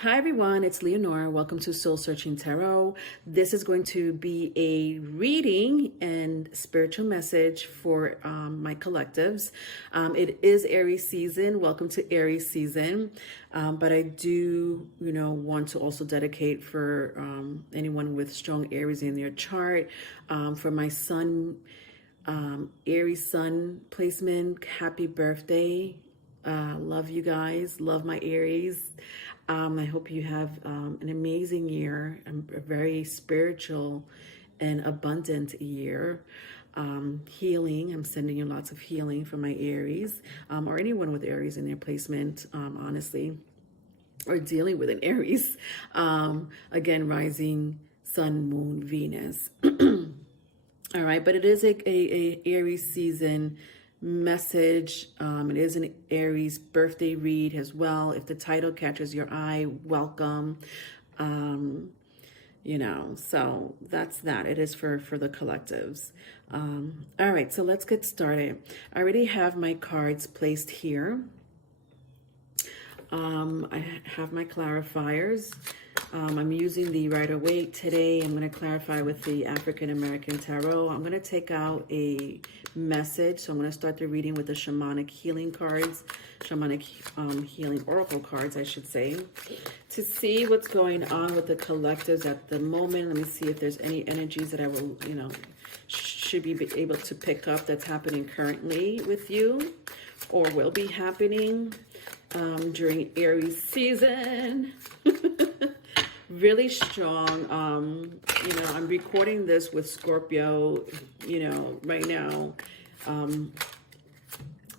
Hi everyone, it's Leonora. Welcome to Soul Searching Tarot. This is going to be a reading and spiritual message for my collectives. It is Aries season. Welcome to Aries season. But I do, want to also dedicate for anyone with strong Aries in their chart. For my son, Aries sun placement, happy birthday. Love you guys. Love my Aries. I hope you have an amazing year, a very spiritual and abundant year. Healing. I'm sending you lots of healing for my Aries, or anyone with Aries in their placement, honestly, or dealing with an Aries. Again, rising, sun, moon, Venus. All right, but it is a Aries season message. It is an Aries birthday read as well. If the title catches your eye, welcome. So that's that. It is for the collectives. All right, so let's get started. I already have my cards placed here. I have my clarifiers. I'm using the Rider-Waite today. I'm going to clarify with the African American Tarot. I'm going to take out a message. So I'm going to start the reading with the shamanic healing cards, shamanic healing oracle cards, I should say, to see what's going on with the collectives at the moment. Let me see if there's any energies that I will, should be able to pick up that's happening currently with you or will be happening during Aries season. Really strong. I'm recording this with Scorpio, right now,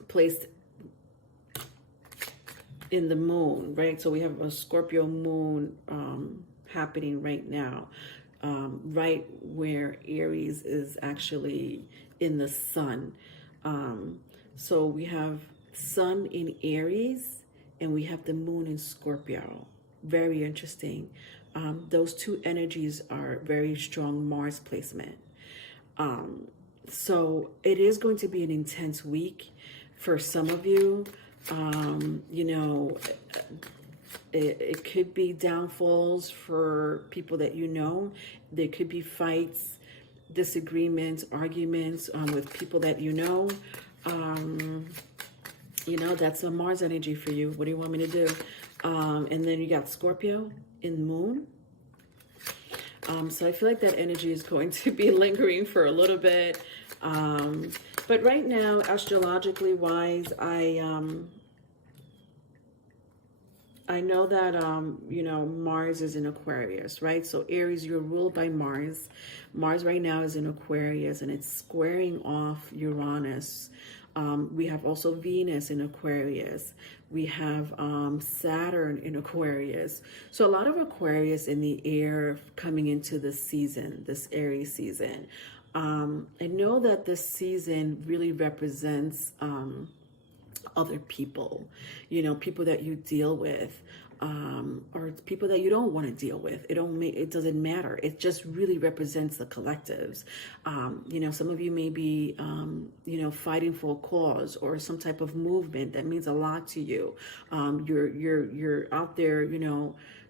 placed in the moon, right? So we have a Scorpio moon happening right now, right where Aries is actually in the sun. So we have sun in Aries and we have the moon in Scorpio. Very interesting. Those two energies are very strong Mars placement. So it is going to be an intense week for some of you. It could be downfalls for people that There could be fights, disagreements, arguments with people that that's a Mars energy for you. What do you want me to do? And then you got Scorpio in the moon. So I feel like that energy is going to be lingering for a little bit. But right now, astrologically wise, I know that, Mars is in Aquarius, right? So Aries, you're ruled by Mars. Mars right now is in Aquarius and it's squaring off Uranus. We have also Venus in Aquarius. We have Saturn in Aquarius. So a lot of Aquarius in the air coming into this season, this Aries season. I know that this season really represents other people, people that you deal with, or people that you don't want to deal with. It doesn't matter. It just really represents the collectives. Some of you may be, fighting for a cause or some type of movement that means a lot to you. You're out there,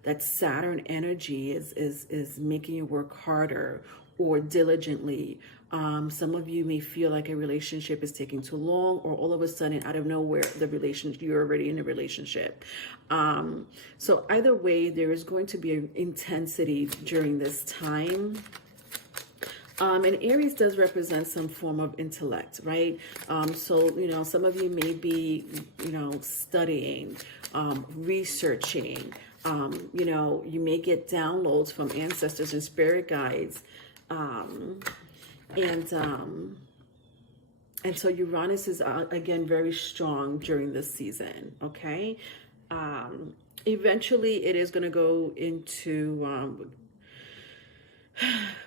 that Saturn energy is making you work harder or diligently. Some of you may feel like a relationship is taking too long, or all of a sudden out of nowhere, you're already in a relationship. So either way, there is going to be an intensity during this time. And Aries does represent some form of intellect, right? So, some of you may be, studying, researching, you may get downloads from ancestors and spirit guides. And so Uranus is, again, very strong during this season, okay? Eventually, it is going to go into,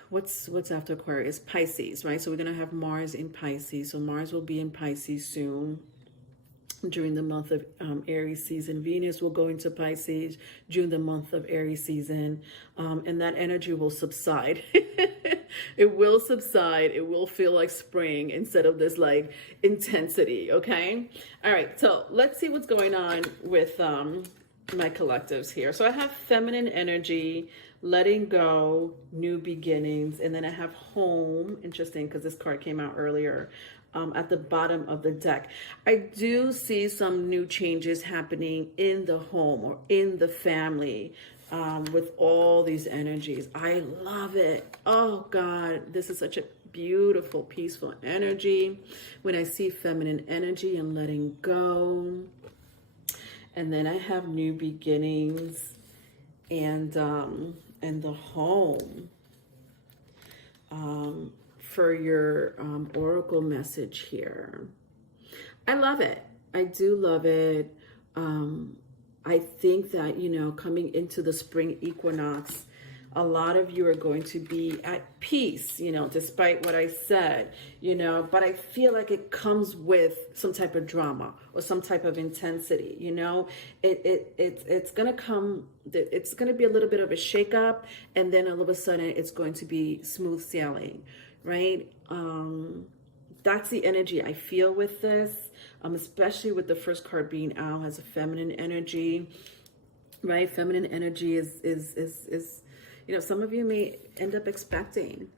what's after Aquarius? Pisces, right? So we're going to have Mars in Pisces. So Mars will be in Pisces soon. During the month of Aries season. Venus will go into Pisces during the month of Aries season, and that energy will subside. It will subside. It will feel like spring instead of this like intensity, okay? All right, so let's see what's going on with my collectives here. So I have feminine energy, letting go, new beginnings, and then I have home. Interesting, because this card came out earlier. At the bottom of the deck, I do see some new changes happening in the home or in the family with all these energies. I love it. Oh God, this is such a beautiful, peaceful energy. When I see feminine energy and letting go, and then I have new beginnings and the home. For your oracle message here. I love it. I do love it. I think that, you know, coming into the spring equinox, a lot of you are going to be at peace, you know, despite what I said, you know, but I feel like it comes with some type of drama or some type of intensity, you know. It's going to come, it's going to be a little bit of a shakeup, and then all of a sudden it's going to be smooth sailing, right? That's the energy I feel with this, especially with the first card being out, has a feminine energy, right? Feminine energy is you know, some of you may end up expecting,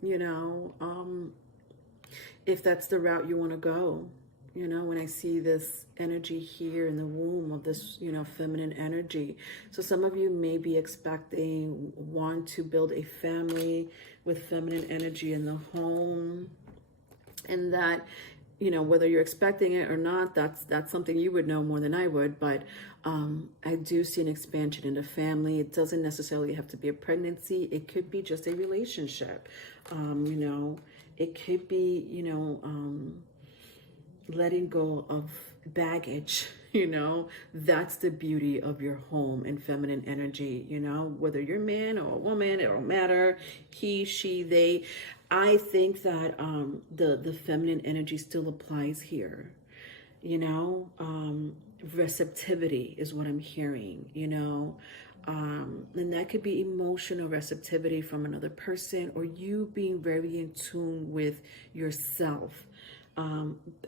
you know, if that's the route you want to go. You know, when I see this energy here in the womb of this, you know, feminine energy. So some of you may be expecting, want to build a family with feminine energy in the home. And that, you know, whether you're expecting it or not, that's something you would know more than I would. But I do see an expansion in the family. It doesn't necessarily have to be a pregnancy. It could be just a relationship. You know, it could be, you know, letting go of baggage. You know, that's the beauty of your home and feminine energy. You know, whether you're a man or a woman, it don't matter. He, she, they. I think that the feminine energy still applies here. You know, receptivity is what I'm hearing, you know, and that could be emotional receptivity from another person, or you being very in tune with yourself.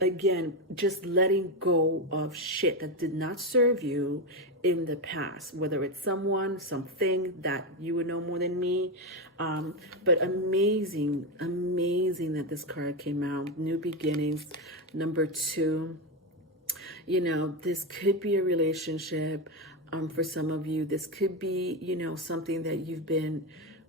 Again, just letting go of shit that did not serve you in the past, whether it's someone, something that you would know more than me. But amazing that this card came out. New beginnings, number 2. You know, this could be a relationship. For some of you, this could be, you know, something that you've been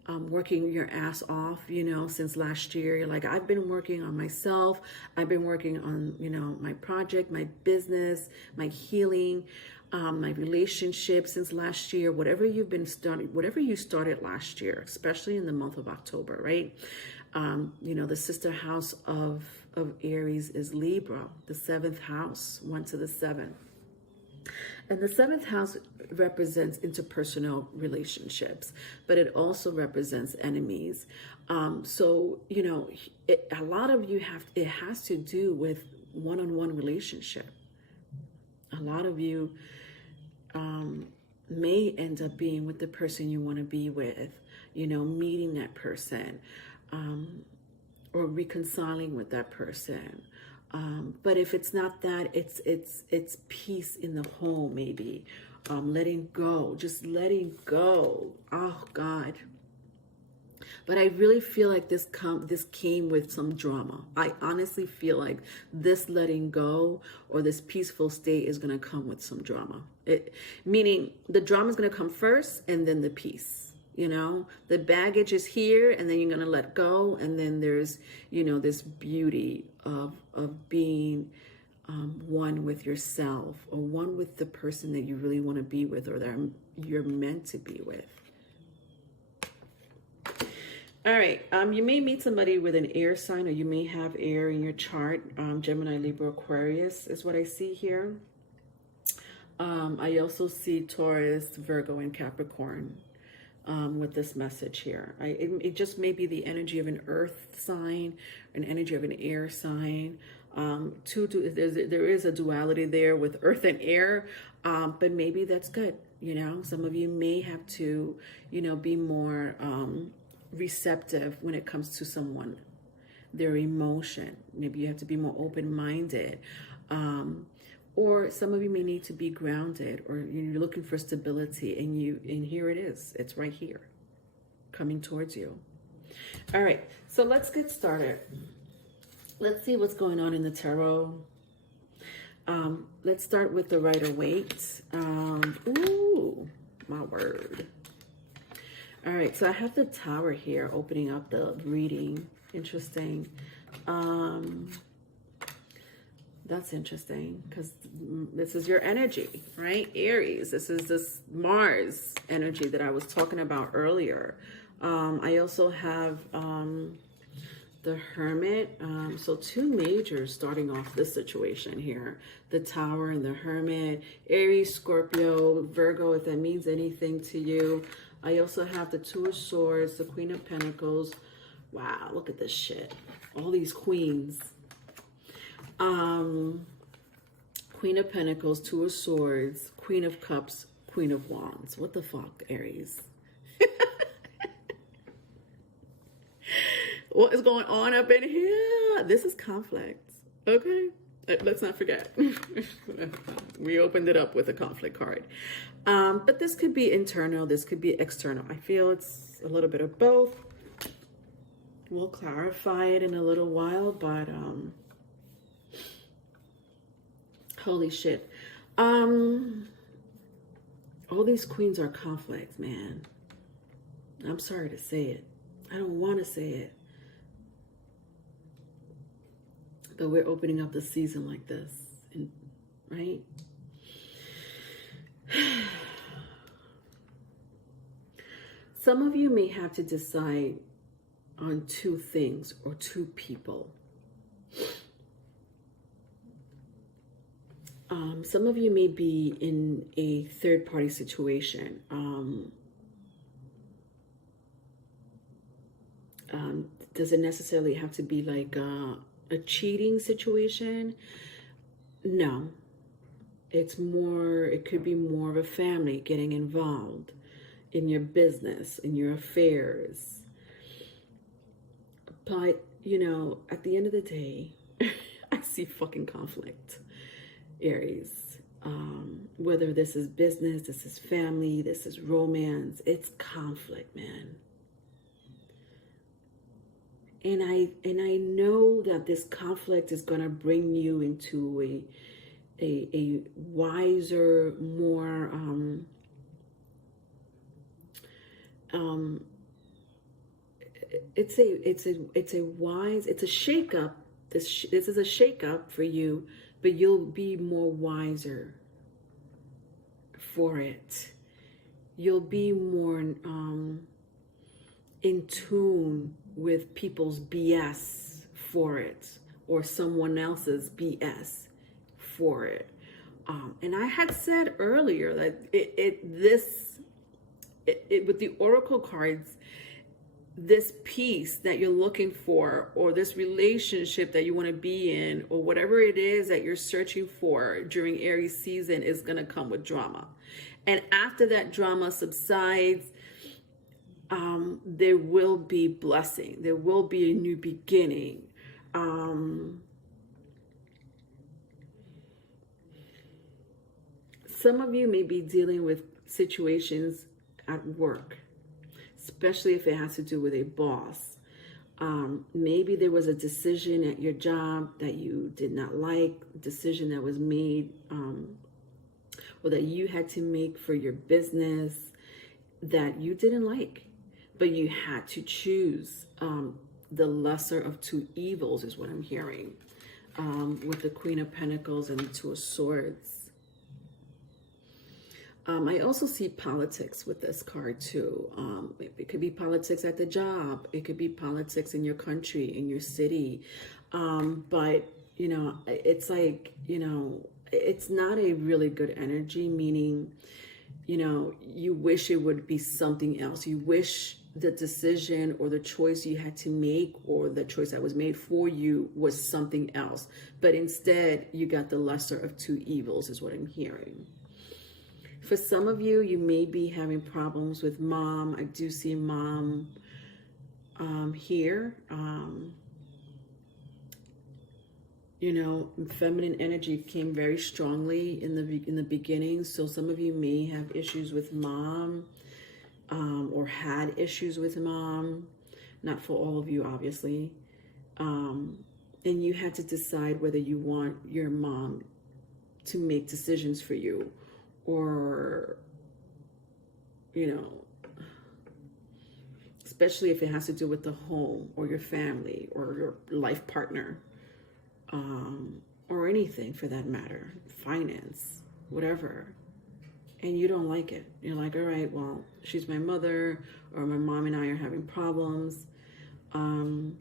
working your ass off, you know, since last year. You're like, I've been working on myself. I've been working on, you know, my project, my business, my healing, my relationship since last year. Whatever you've been starting, whatever you started last year, especially in the month of October, right? You know, the sister house of Aries is Libra, the 7th house, 1 to the 7th. And the 7th house represents interpersonal relationships, but it also represents enemies. So, you know, a lot of you it has to do with one-on-one relationship. A lot of you may end up being with the person you want to be with, you know, meeting that person, or reconciling with that person. But if it's not that, it's peace in the home, maybe. Letting go, just letting go. Oh God. But I really feel like this came with some drama. I honestly feel like this letting go or this peaceful state is going to come with some drama. Meaning the drama is going to come first and then the peace. You know, the baggage is here and then you're going to let go. And then there's, you know, this beauty of being one with yourself, or one with the person that you really want to be with, or that you're meant to be with. All right. You may meet somebody with an air sign, or you may have air in your chart. Gemini, Libra, Aquarius is what I see here. I also see Taurus, Virgo, and Capricorn. With this message here. It just may be the energy of an earth sign, an energy of an air sign. There is a duality there with earth and air, but maybe that's good. You know, some of you may have to, you know, be more receptive when it comes to someone, their emotion. Maybe you have to be more open-minded. Or some of you may need to be grounded, or you're looking for stability, and here it is. It's right here, coming towards you. All right, so let's get started. Let's see what's going on in the tarot. Let's start with the Rider-Waite. Ooh, my word. All right, so I have the Tower here opening up the reading. Interesting. That's interesting because this is your energy, right? Aries, this is this Mars energy that I was talking about earlier. I also have the Hermit. So two majors starting off this situation here. The Tower and the Hermit. Aries, Scorpio, Virgo, if that means anything to you. I also have the Two of Swords, the Queen of Pentacles. Wow, look at this shit. All these queens. Queen of Pentacles, Two of Swords, Queen of Cups, Queen of Wands. What the fuck, Aries? What is going on up in here? This is conflict. Okay, let's not forget. We opened it up with a conflict card. But this could be internal, this could be external. I feel it's a little bit of both. We'll clarify it in a little while, but holy shit. All these queens are conflict, man. I'm sorry to say it. I don't want to say it. But we're opening up the season like this, and, right? Some of you may have to decide on two things or two people. Some of you may be in a third-party situation. Does it necessarily have to be like a cheating situation? No. It's more, it could be more of a family getting involved in your business, in your affairs. But, you know, at the end of the day, I see fucking conflict, Aries. Whether this is business, this is family, this is romance, it's conflict, man. And I know that this conflict is going to bring you into a wiser, more it's a wise, it's a shakeup. This is a shakeup for you, but you'll be more wiser for it. You'll be more in tune with people's BS for it, or someone else's BS for it. And I had said earlier that with the oracle cards, this peace that you're looking for, or this relationship that you want to be in, or whatever it is that you're searching for during Aries season, is going to come with drama. And after that drama subsides, there will be blessing. There will be a new beginning. Some of you may be dealing with situations at work, especially if it has to do with a boss. Maybe there was a decision at your job that you did not like, a decision that was made, or that you had to make for your business that you didn't like, but you had to choose. The lesser of two evils is what I'm hearing, with the Queen of Pentacles and the Two of Swords. I also see politics with this card too. It could be politics at the job. It could be politics in your country, in your city. But, you know, it's like, you know, it's not a really good energy, meaning, you know, you wish it would be something else. You wish the decision or the choice you had to make, or the choice that was made for you, was something else. But instead, you got the lesser of two evils is what I'm hearing. For some of you, you may be having problems with mom. I do see mom here. You know, feminine energy came very strongly in the beginning. So some of you may have issues with mom, or had issues with mom. Not for all of you, obviously. And you had to decide whether you want your mom to make decisions for you, or, you know, especially if it has to do with the home or your family or your life partner, or anything for that matter, finance, whatever. And you don't like it. You're like, all right, well, she's my mother, or my mom and I are having problems. And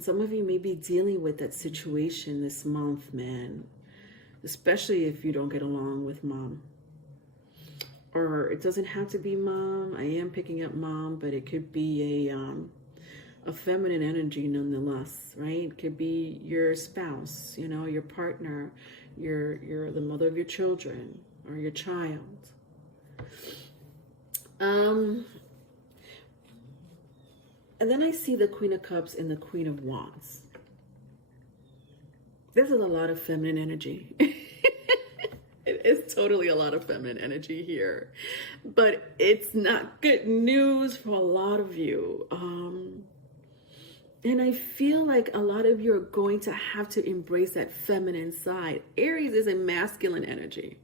some of you may be dealing with that situation this month, man, especially if you don't get along with mom. Or it doesn't have to be mom. I am picking up mom, but it could be a feminine energy nonetheless, right? It could be your spouse, you know, your partner, the mother of your children, or your child. And then I see the Queen of Cups and the Queen of Wands. This is a lot of feminine energy. It is totally a lot of feminine energy here. But it's not good news for a lot of you. And I feel like a lot of you are going to have to embrace that feminine side. Aries is a masculine energy.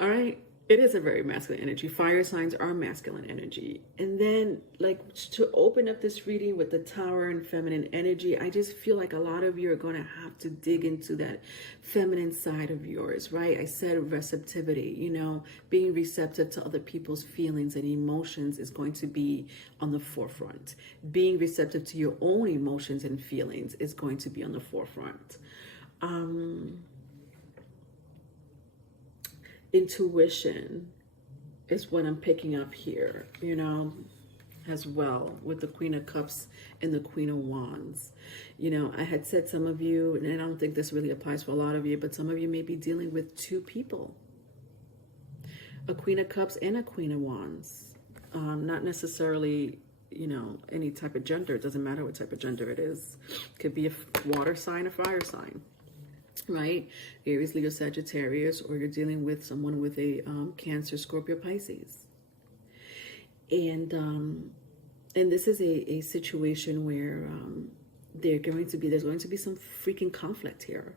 All right? It is a very masculine energy. Fire signs are masculine energy. And then, like, to open up this reading with the Tower and feminine energy, I just feel like a lot of you are going to have to dig into that feminine side of yours, right? I said receptivity, you know, being receptive to other people's feelings and emotions is going to be on the forefront. Being receptive to your own emotions and feelings is going to be on the forefront. Intuition is what I'm picking up here, you know, as well, with the Queen of Cups and the Queen of Wands. You know, I had said some of you, and I don't think this really applies for a lot of you, but some of you may be dealing with two people. A Queen of Cups and a Queen of Wands. Not necessarily, you know, any type of gender. It doesn't matter what type of gender it is. It could be a water sign, a fire sign. Right? Aries, Leo, Sagittarius, or you're dealing with someone with a Cancer, Scorpio, Pisces. And this is a situation where there's going to be some freaking conflict here.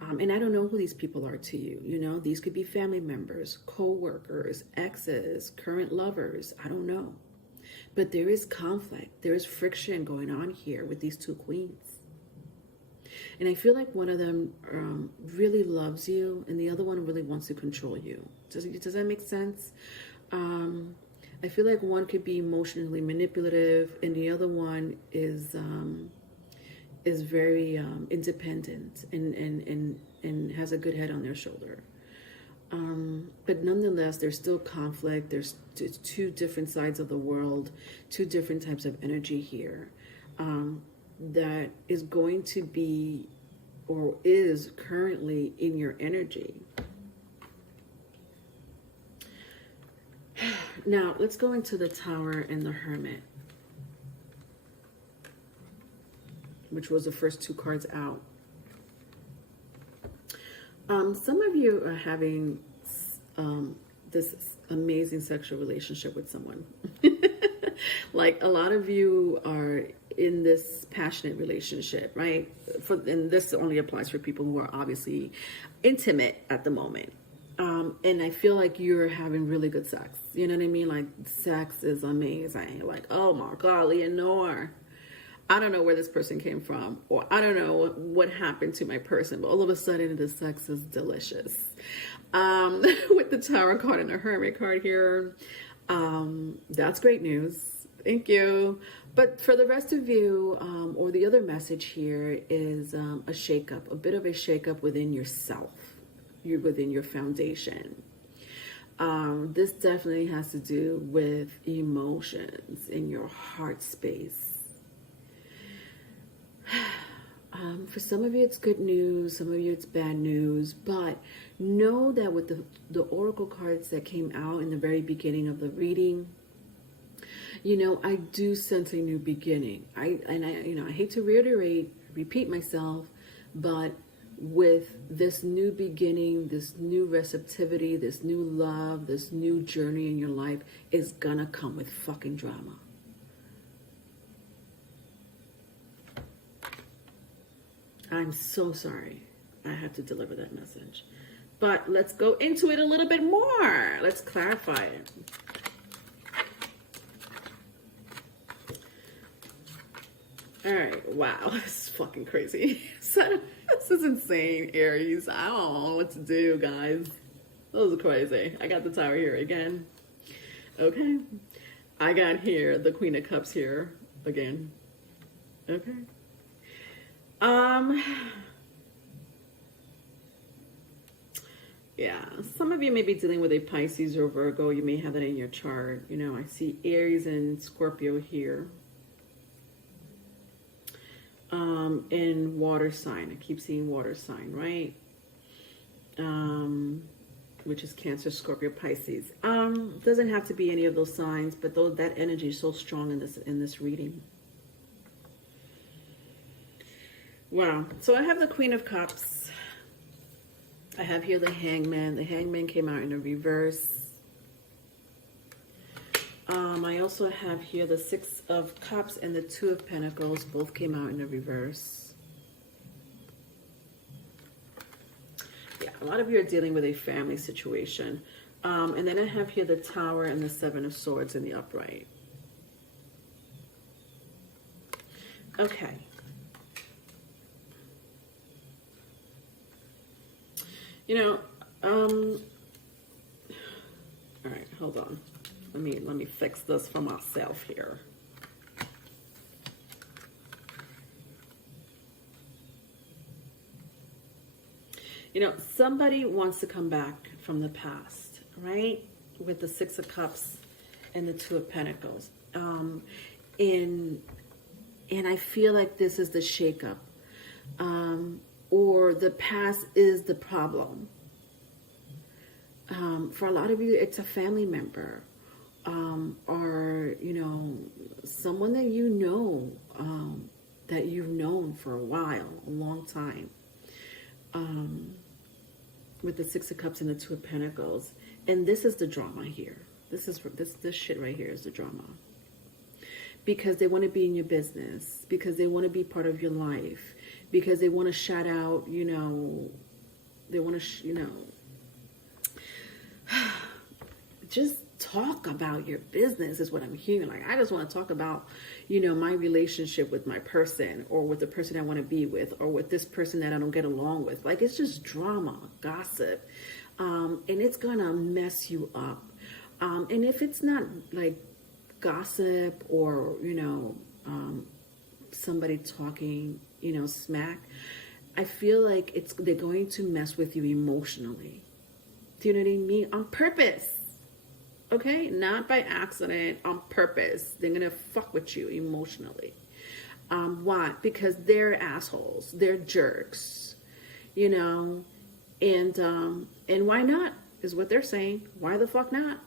And I don't know who these people are to you. You know, these could be family members, co-workers, exes, current lovers. I don't know. But there is conflict. There is friction going on here with these two queens. And I feel like one of them really loves you and the other one really wants to control you. Does that make sense? I feel like one could be emotionally manipulative and the other one is very independent and has a good head on their shoulder. But nonetheless, there's still conflict. There's two different sides of the world, two different types of energy here. That is going to be, or is currently in your energy. Now, let's go into the Tower and the Hermit, which was the first two cards out. Some of you are having this amazing sexual relationship with someone. Like a lot of you are in this passionate relationship, right? And this only applies for people who are obviously intimate at the moment. And I feel like you're having really good sex. You know what I mean? Like, sex is amazing. Like, oh my God, Leonore. I don't know where this person came from, or I don't know what happened to my person, but all of a sudden the sex is delicious. With the Tower card and the Hermit card here, that's great news. Thank you. But for the rest of you, or the other message here is a shakeup, a bit of a shakeup within yourself, within your foundation. This definitely has to do with emotions in your heart space. For some of you, it's good news. Some of you, it's bad news. But know that with the oracle cards that came out in the very beginning of the reading, You know, I do sense a new beginning. I hate to repeat myself, but with this new beginning, this new receptivity, this new love, this new journey in your life is gonna come with fucking drama. I'm so sorry I had to deliver that message. But let's go into it a little bit more. Let's clarify it. All right, wow, this is fucking crazy. This is insane, Aries. I don't know what to do, guys. This is crazy. I got the Tower here again. Okay. I got here the Queen of Cups here again. Okay. Yeah, some of you may be dealing with a Pisces or Virgo. You may have that in your chart. You know, I see Aries and Scorpio here. In water sign. I keep seeing water sign, right? Which is Cancer, Scorpio, Pisces. Doesn't have to be any of those signs, but though that energy is so strong in this reading. Wow. So I have the Queen of Cups. I have here the Hangman. The Hangman came out in a reverse. I also have here the Six of Cups and the Two of Pentacles. Both came out in a reverse. Yeah, a lot of you are dealing with a family situation. And then I have here the Tower and the Seven of Swords in the upright. Okay. You know, all right, hold on. Let me fix this for myself here. You know, somebody wants to come back from the past, right? With the Six of Cups and the Two of Pentacles. And I feel like this is the shakeup. Or the past is the problem. For a lot of you, it's a family member. Or, you know, someone that you know, that you've known for a while, a long time. With the Six of Cups and the Two of Pentacles. And this is the drama here. This shit right here is the drama. Because they want to be in your business. Because they want to be part of your life. Because they want to shout out, you know, they want to, you know, just talk about your business is what I'm hearing. Like, I just want to talk about, you know, my relationship with my person, or with the person I want to be with, or with this person that I don't get along with. Like, it's just drama, gossip, and it's gonna mess you up. And if it's not like gossip or, you know, somebody talking, you know, smack, I feel like they're going to mess with you emotionally. Do you know what I mean? On purpose. Okay? Not by accident, on purpose. They're going to fuck with you emotionally. Why? Because they're assholes. They're jerks. You know? And why not? Is what they're saying. Why the fuck not?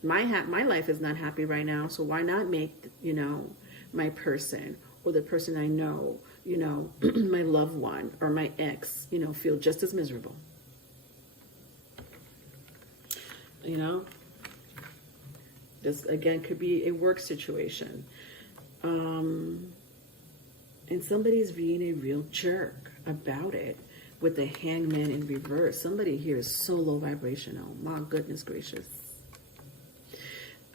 My life is not happy right now, so why not make, you know, my person or the person I know, you know, my loved one or my ex, you know, feel just as miserable. You know? This, again, could be a work situation. And somebody's being a real jerk about it with the Hangman in reverse. Somebody here is so low vibrational. My goodness gracious.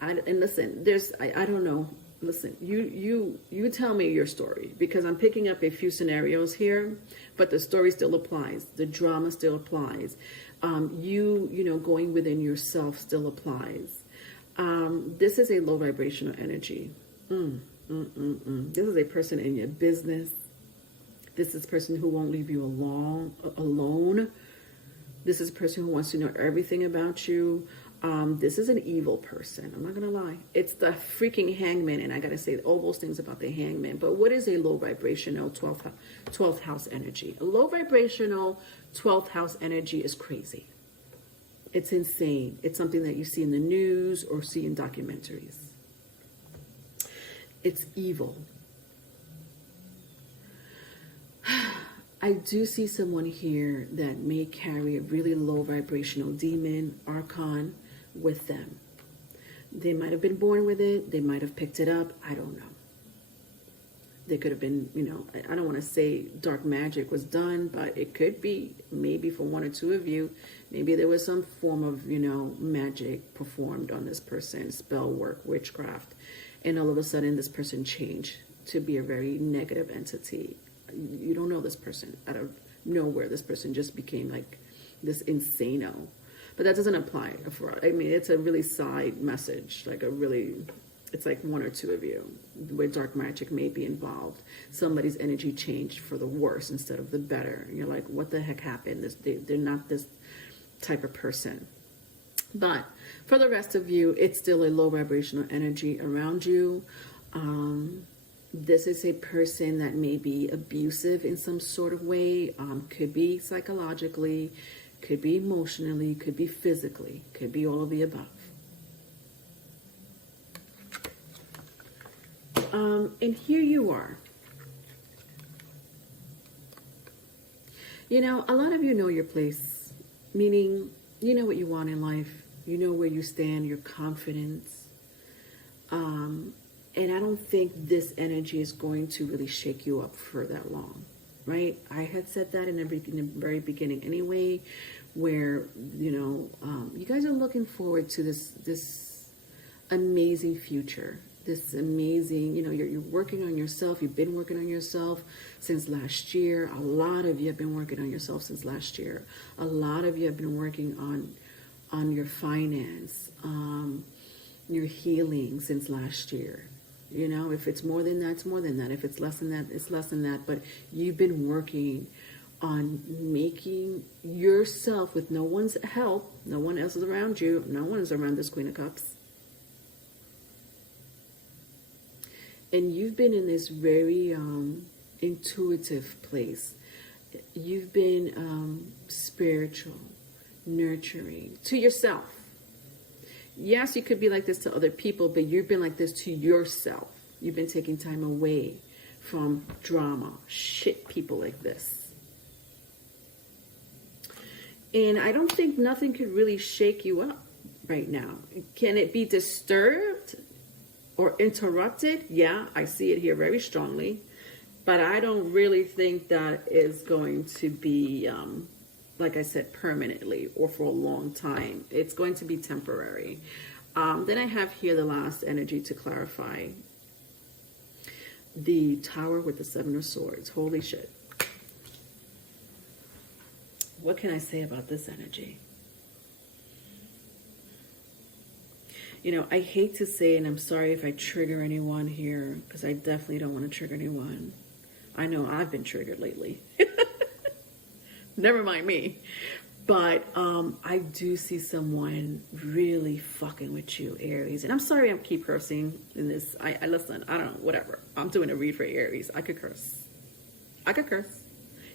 And listen, I don't know. Listen, you tell me your story, because I'm picking up a few scenarios here, but the story still applies. The drama still applies. You know, going within yourself still applies. This is a low vibrational energy. This is a person in your business. This is a person who won't leave you alone. This is a person who wants to know everything about you. This is an evil person. I'm not going to lie. It's the freaking Hangman. And I got to say all those things about the Hangman. But what is a low vibrational 12th house energy? A low vibrational 12th house energy is crazy. It's insane. It's something that you see in the news or see in documentaries. It's evil. I do see someone here that may carry a really low vibrational demon, archon, with them. They might have been born with it. They might have picked it up. I don't know. They could have been, you know, I don't want to say dark magic was done, but it could be maybe for one or two of you. Maybe there was some form of, you know, magic performed on this person, spell work, witchcraft. And all of a sudden this person changed to be a very negative entity. You don't know this person. Out of nowhere, this person just became like this insano. But that doesn't apply for, I mean, it's a really side message, like a really, it's like one or two of you where dark magic may be involved. Somebody's energy changed for the worse instead of the better. And you're like, what the heck happened? They're not this type of person. But for the rest of you, it's still a low vibrational energy around you. This is a person that may be abusive in some sort of way. Could be psychologically, could be emotionally, could be physically, could be all of the above. And here you are. You know, a lot of you know your place, meaning you know what you want in life. You know where you stand, your confidence. And I don't think this energy is going to really shake you up for that long, right? I had said that in the very beginning anyway, where, you know, you guys are looking forward to this amazing future, this amazing, you know, you're working on yourself. You've been working on yourself since last year. A lot of you have been working on yourself since last year. A lot of you have been working on your finance, your healing since last year. You know, if it's more than that, it's more than that. If it's less than that, it's less than that. But you've been working on making yourself, with no one's help, no one else is around you, no one is around this Queen of Cups. And you've been in this very intuitive place. You've been spiritual, nurturing to yourself. Yes, you could be like this to other people, but you've been like this to yourself. You've been taking time away from drama, shit people like this. And I don't think nothing could really shake you up right now. Can it be disturbed or interrupted? Yeah, I see it here very strongly. But I don't really think that is going to be, like I said, permanently or for a long time. It's going to be temporary. Then I have here the last energy to clarify. The Tower with the Seven of Swords. Holy shit. What can I say about this energy? You know, I hate to say, and I'm sorry if I trigger anyone here, because I definitely don't want to trigger anyone. I know I've been triggered lately. Never mind me. But I do see someone really fucking with you, Aries. And I'm sorry I keep cursing in this. I listen, I don't know, whatever. I'm doing a read for Aries. I could curse. I could curse.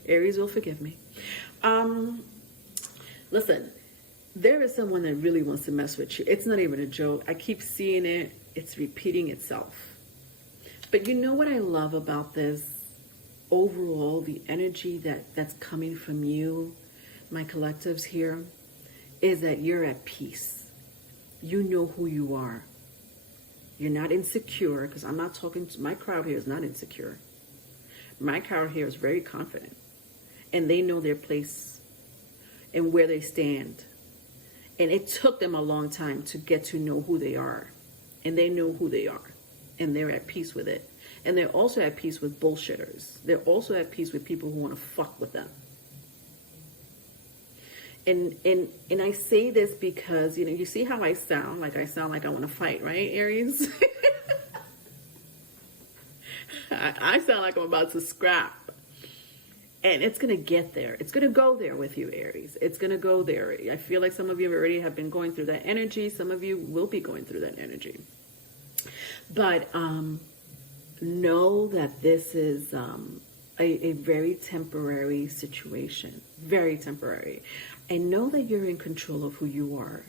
Aries will forgive me. Listen, there is someone that really wants to mess with you. It's not even a joke. I keep seeing it. It's repeating itself. But you know what I love about this? Overall, the energy that's coming from you, my collectives here, is that you're at peace. You know who you are. You're not insecure, because I'm not talking to, my crowd here is not insecure. My crowd here is very confident. And they know their place and where they stand. And it took them a long time to get to know who they are. And they know who they are. And they're at peace with it. And they're also at peace with bullshitters. They're also at peace with people who want to fuck with them. And I say this because, you know, you see how I sound? Like I sound like I want to fight, right, Aries? I sound like I'm about to scrap. And it's going to get there. It's going to go there with you, Aries. It's going to go there. I feel like some of you already have been going through that energy. Some of you will be going through that energy. But know that this is a very temporary situation. Very temporary. And know that you're in control of who you are.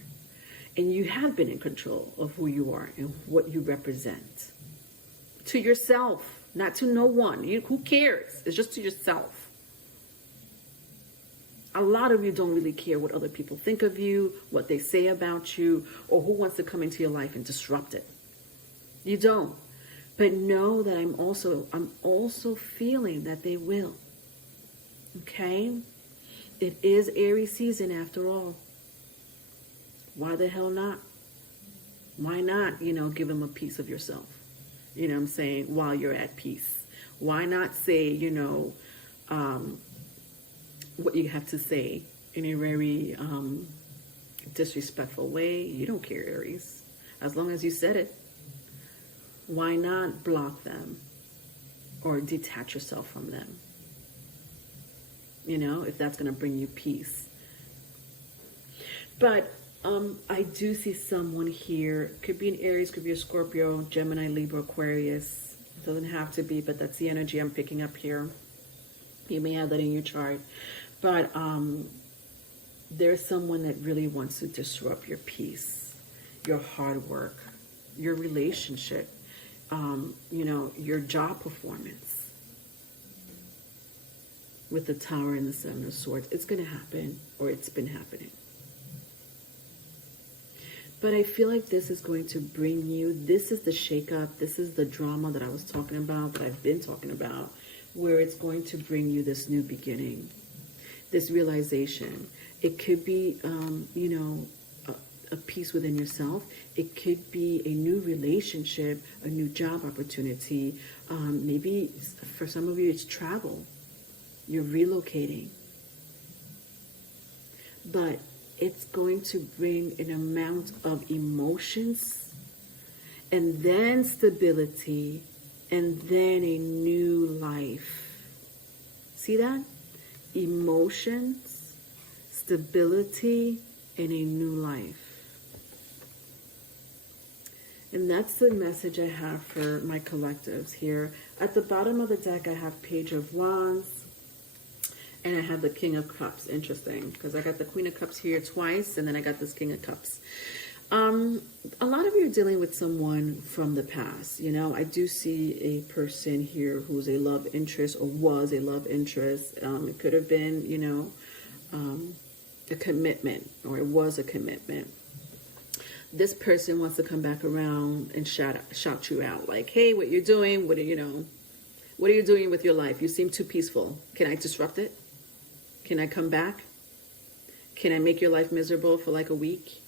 And you have been in control of who you are and what you represent To yourself, not to no one. Who cares? It's just to yourself. A lot of you don't really care what other people think of you, what they say about you, or who wants to come into your life and disrupt it. You don't. But know that I'm also feeling that they will. Okay? It is Aries season after all. Why the hell not? Why not, give them a piece of yourself? You know what I'm saying? While you're at peace. Why not say, what you have to say in a very disrespectful way? You don't care, Aries. As long as you said it. Why not block them or detach yourself from them? If that's going to bring you peace. But I do see someone here. Could be an Aries, could be a Scorpio, Gemini, Libra, Aquarius. It doesn't have to be, but that's the energy I'm picking up here. You may have that in your chart. But there's someone that really wants to disrupt your peace, your hard work, your relationship, your job performance. With the Tower and the Seven of Swords, it's going to happen, or it's been happening. But I feel like this is going to bring you, this is the shakeup, this is the drama that I was talking about, that I've been talking about, where it's going to bring you this new beginning, this realization. It could be, a peace within yourself. It could be a new relationship, a new job opportunity. Maybe for some of you, it's travel. You're relocating. But it's going to bring an amount of emotions and then stability and then a new life. See that? Emotions, stability, and a new life. And that's the message I have for my collectives here. At the bottom of the deck, I have Page of Wands. And I have the King of Cups. Interesting, because I got the Queen of Cups here twice, and then I got this King of Cups. A lot of you are dealing with someone from the past. I do see a person here who's a love interest or was a love interest. It could have been, a commitment, or it was a commitment. This person wants to come back around and shout you out, like, hey, what you're doing, what are you doing with your life? You seem too peaceful. Can I disrupt it? Can I come back? Can I make your life miserable for like a week?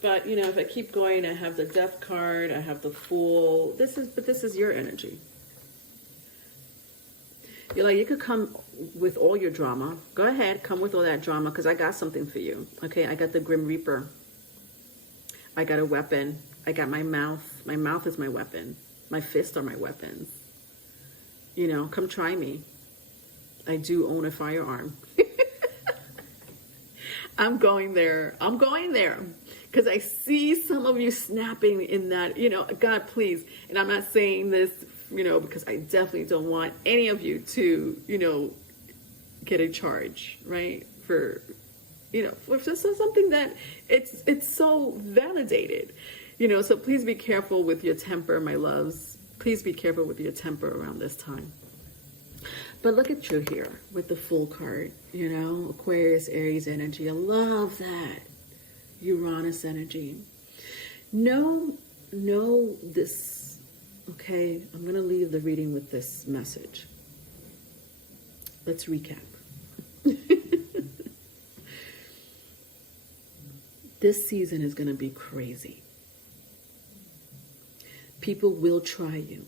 But, if I keep going, I have the Death card, I have the Fool. This is your energy. You're like, you could come with all your drama. Go ahead, come with all that drama, because I got something for you. Okay, I got the Grim Reaper. I got a weapon. I got my mouth. My mouth is my weapon. My fists are my weapons. Come try me. I do own a firearm. I'm going there. Because I see some of you snapping in that, God, please. And I'm not saying this, because I definitely don't want any of you to, get a charge, right? For something that it's so validated, so please be careful with your temper, my loves. Please be careful with your temper around this time. But look at you here with the Fool card, Aquarius, Aries energy. I love that. Uranus energy. Know this, okay? I'm going to leave the reading with this message. Let's recap. This season is going to be crazy. People will try you.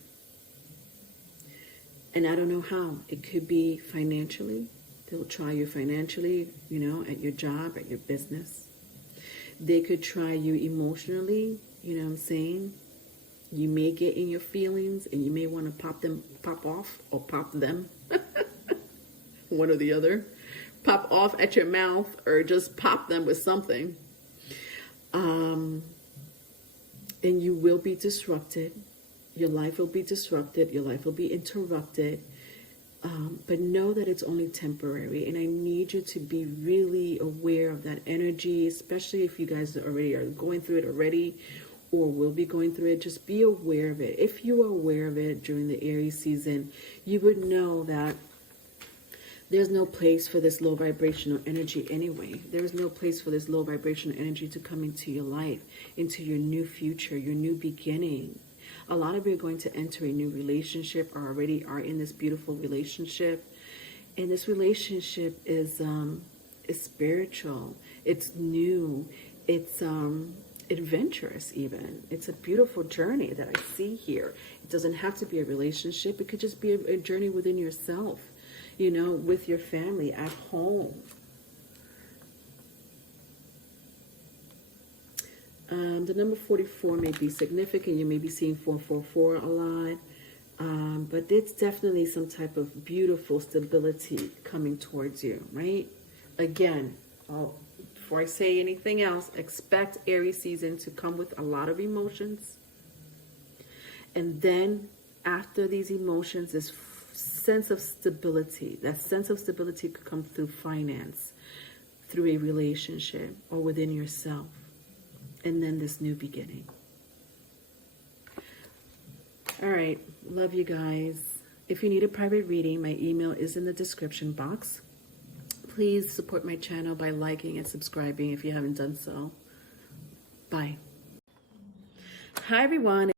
And I don't know how. It could be financially. They'll try you financially, at your job, at your business. They could try you emotionally, you know what I'm saying? You may get in your feelings and you may want to pop off or pop them. One or the other. Pop off at your mouth or just pop them with something. And you will be disrupted. Your life will be disrupted. Your life will be interrupted. But know that it's only temporary, and I need you to be really aware of that energy, especially if you guys already are going through it already or will be going through it. Just be aware of it. If you are aware of it during the Aries season, you would know that there's no place for this low vibrational energy anyway. There's no place for this low vibrational energy to come into your life, into your new future, your new beginning. A lot of you are going to enter a new relationship or already are in this beautiful relationship. And this relationship is spiritual. It's new. It's adventurous even. It's a beautiful journey that I see here. It doesn't have to be a relationship. It could just be a journey within yourself, you know, with your family, at home. The number 44 may be significant. You may be seeing 444 a lot. But it's definitely some type of beautiful stability coming towards you, right? Again, before I say anything else, expect Aries season to come with a lot of emotions. And then after these emotions, this sense of stability. That sense of stability could come through finance, through a relationship, or within yourself. And then this new beginning. All right. Love you guys. If you need a private reading, my email is in the description box. Please support my channel by liking and subscribing if you haven't done so. Bye. Hi, everyone.